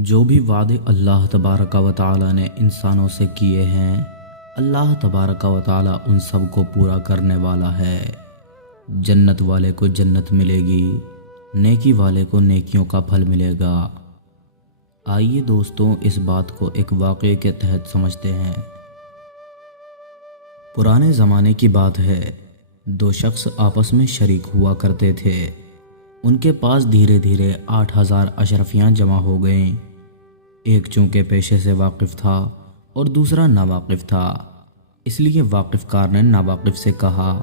جو بھی وعدے اللہ تبارک و تعالی نے انسانوں سے کیے ہیں، اللہ تبارک و تعالی ان سب کو پورا کرنے والا ہے۔ جنت والے کو جنت ملے گی، نیکی والے کو نیکیوں کا پھل ملے گا۔ آئیے دوستوں اس بات کو ایک واقعے کے تحت سمجھتے ہیں۔ پرانے زمانے کی بات ہے، دو شخص آپس میں شریک ہوا کرتے تھے۔ ان کے پاس دھیرے دھیرے 8000 اشرفیاں جمع ہو گئیں۔ ایک چونکہ پیشے سے واقف تھا اور دوسرا ناواقف تھا، اس لیے واقف کار نے ناواقف سے کہا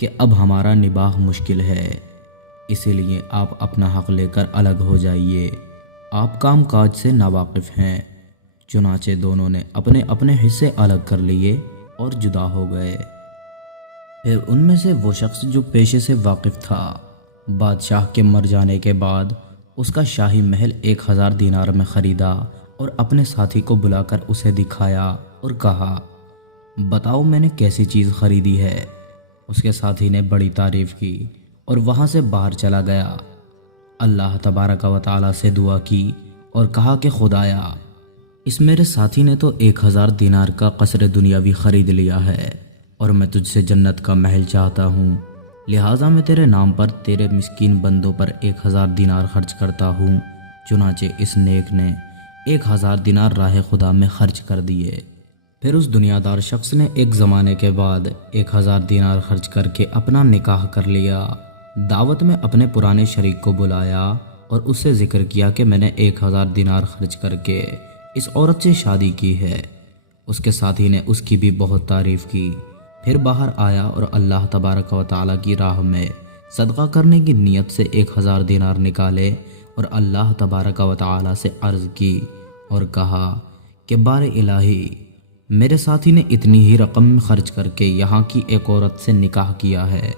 کہ اب ہمارا نباہ مشکل ہے، اسی لیے آپ اپنا حق لے کر الگ ہو جائیے، آپ کام کاج سے ناواقف ہیں۔ چنانچہ دونوں نے اپنے اپنے حصے الگ کر لیے اور جدا ہو گئے۔ پھر ان میں سے وہ شخص جو پیشے سے واقف تھا، بادشاہ کے مر جانے کے بعد اس کا شاہی محل 1000 دینار میں خریدا اور اپنے ساتھی کو بلا کر اسے دکھایا اور کہا، بتاؤ میں نے کیسی چیز خریدی ہے۔ اس کے ساتھی نے بڑی تعریف کی اور وہاں سے باہر چلا گیا۔ اللہ تبارک و تعالی سے دعا کی اور کہا کہ خدایا، اس میرے ساتھی نے تو 1000 دینار کا قصر دنیاوی خرید لیا ہے اور میں تجھ سے جنت کا محل چاہتا ہوں، لہٰذا میں تیرے نام پر تیرے مسکین بندوں پر 1000 دینار خرچ کرتا ہوں۔ چنانچہ اس نیک نے 1000 دینار راہ خدا میں خرچ کر دیے۔ پھر اس دنیا دار شخص نے ایک زمانے کے بعد 1000 دینار خرچ کر کے اپنا نکاح کر لیا۔ دعوت میں اپنے پرانے شریک کو بلایا اور اس سے ذکر کیا کہ میں نے 1000 دینار خرچ کر کے اس عورت سے شادی کی ہے۔ اس کے ساتھی نے اس کی بھی بہت تعریف کی۔ پھر باہر آیا اور اللہ تبارک و تعالی کی راہ میں صدقہ کرنے کی نیت سے 1000 دینار نکالے اور اللہ تبارک و تعالی سے عرض کی اور کہا کہ بار الہی، میرے ساتھی نے اتنی ہی رقم خرچ کر کے یہاں کی ایک عورت سے نکاح کیا ہے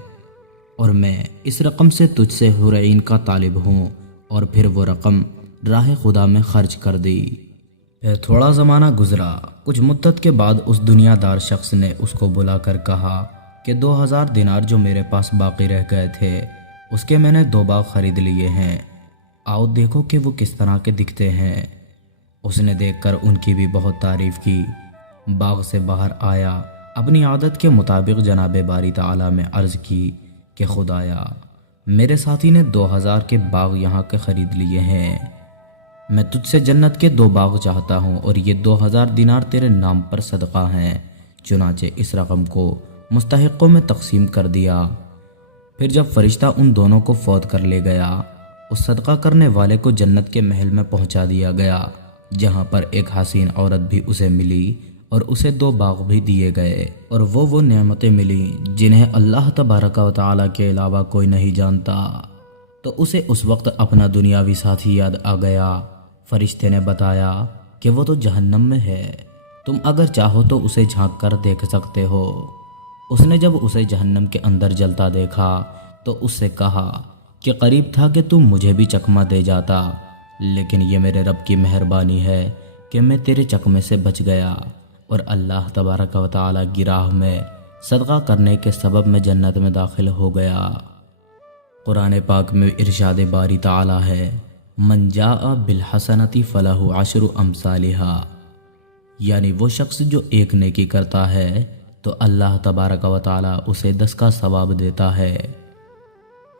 اور میں اس رقم سے تجھ سے حور عین کا طالب ہوں، اور پھر وہ رقم راہ خدا میں خرچ کر دی۔ پھر تھوڑا زمانہ گزرا۔ کچھ مدت کے بعد اس دنیا دار شخص نے اس کو بلا کر کہا کہ 2000 دینار جو میرے پاس باقی رہ گئے تھے، اس کے میں نے 2 باغ خرید لیے ہیں، آؤ دیکھو کہ وہ کس طرح کے دکھتے ہیں۔ اس نے دیکھ کر ان کی بھی بہت تعریف کی۔ باغ سے باہر آیا، اپنی عادت کے مطابق جناب باری تعالی میں عرض کی کہ خدایا، میرے ساتھی نے 2000 کے باغ یہاں کے خرید لیے ہیں، میں تجھ سے جنت کے 2 باغ چاہتا ہوں اور یہ 2000 دینار تیرے نام پر صدقہ ہیں۔ چنانچہ اس رقم کو مستحقوں میں تقسیم کر دیا۔ پھر جب فرشتہ ان دونوں کو فوت کر لے گیا، اس صدقہ کرنے والے کو جنت کے محل میں پہنچا دیا گیا، جہاں پر ایک حسین عورت بھی اسے ملی اور اسے 2 باغ بھی دیے گئے، اور وہ نعمتیں ملیں جنہیں اللہ تبارک و تعالی کے علاوہ کوئی نہیں جانتا۔ تو اسے اس وقت اپنا دنیاوی ساتھی یاد آ گیا۔ فرشتے نے بتایا کہ وہ تو جہنم میں ہے، تم اگر چاہو تو اسے جھانک کر دیکھ سکتے ہو۔ اس نے جب اسے جہنم کے اندر جلتا دیکھا تو اس سے کہا کہ قریب تھا کہ تم مجھے بھی چکمہ دے جاتا، لیکن یہ میرے رب کی مہربانی ہے کہ میں تیرے چکمے سے بچ گیا اور اللہ تبارک و تعالی کی راہ میں صدقہ کرنے کے سبب میں جنت میں داخل ہو گیا۔ قرآن پاک میں ارشاد باری تعالی ہے، من جاء بالحسنۃ فلہ عشر امثالھا، یعنی وہ شخص جو ایک نیکی کرتا ہے تو اللہ تبارک و تعالی اسے 10 کا ثواب دیتا ہے۔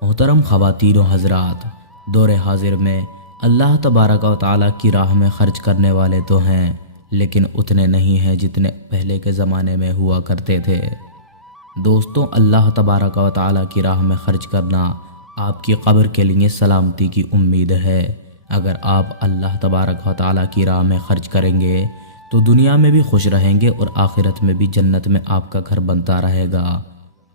محترم خواتین و حضرات، دور حاضر میں اللہ تبارک و تعالی کی راہ میں خرچ کرنے والے تو ہیں، لیکن اتنے نہیں ہیں جتنے پہلے کے زمانے میں ہوا کرتے تھے۔ دوستوں، اللہ تبارک و تعالی کی راہ میں خرچ کرنا آپ کی قبر کے لیے سلامتی کی امید ہے۔ اگر آپ اللہ تبارک و تعالی کی راہ میں خرچ کریں گے تو دنیا میں بھی خوش رہیں گے اور آخرت میں بھی جنت میں آپ کا گھر بنتا رہے گا۔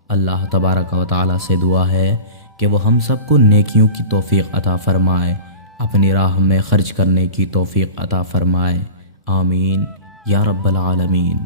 اللہ تبارک و تعالی سے دعا ہے کہ وہ ہم سب کو نیکیوں کی توفیق عطا فرمائے، اپنی راہ میں خرچ کرنے کی توفیق عطا فرمائے۔ آمین یا رب العالمین۔